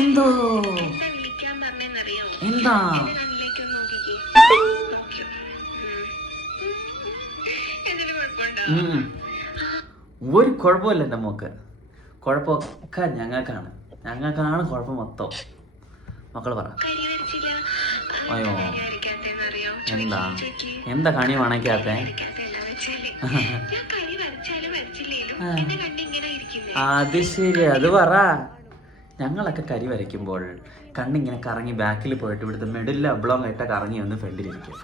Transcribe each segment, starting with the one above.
എന്തോ എന്താ ഒരു കുഴപ്പമില്ല എൻ്റെ മോക്ക്. കുഴപ്പമൊക്കെ ഞങ്ങൾക്കാണ് കുഴപ്പം മൊത്തം. മക്കള് പറ. അയ്യോ എന്താ കണി വണക്കാത്ത? അത് ശരി, അത് പറ. ഞങ്ങളൊക്കെ കരി വരയ്ക്കുമ്പോൾ കണ്ണിങ്ങനെ കറങ്ങി ബാക്കിൽ പോയിട്ട് ഇവിടുത്തെ മെഡില്ല അബ്ലോങ് ആയിട്ട് കറങ്ങി വന്ന് ഫ്രണ്ടിലിരിക്കും.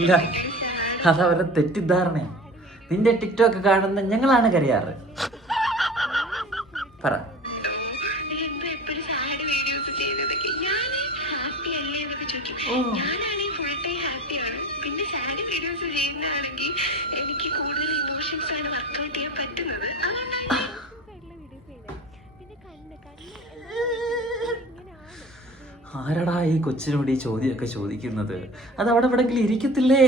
ഇല്ല, അതവരുടെ തെറ്റിദ്ധാരണയാണ്. നിന്റെ ടിക്ടോക്ക് കാണുന്ന ഞങ്ങളാണ് കരയാറ്. പറ. ആരടാ ഈ കൊച്ചിനോട് ഈ ചോദ്യമൊക്കെ ചോദിക്കുന്നത്? അത് അവിടെ എവിടെങ്കിലും ഇരിക്കത്തില്ലേ?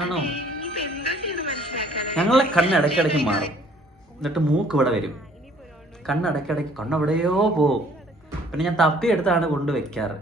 ആണോ? ഞങ്ങളെ കണ്ണ് ഇടയ്ക്കിടയ്ക്ക് മാറും, എന്നിട്ട് മൂക്ക് ഇവിടെ വരും. കണ്ണെവിടെയോ പോവും. പിന്നെ ഞാൻ തപ്പിയെടുത്താണ് കൊണ്ടുവയ്ക്കാറ്.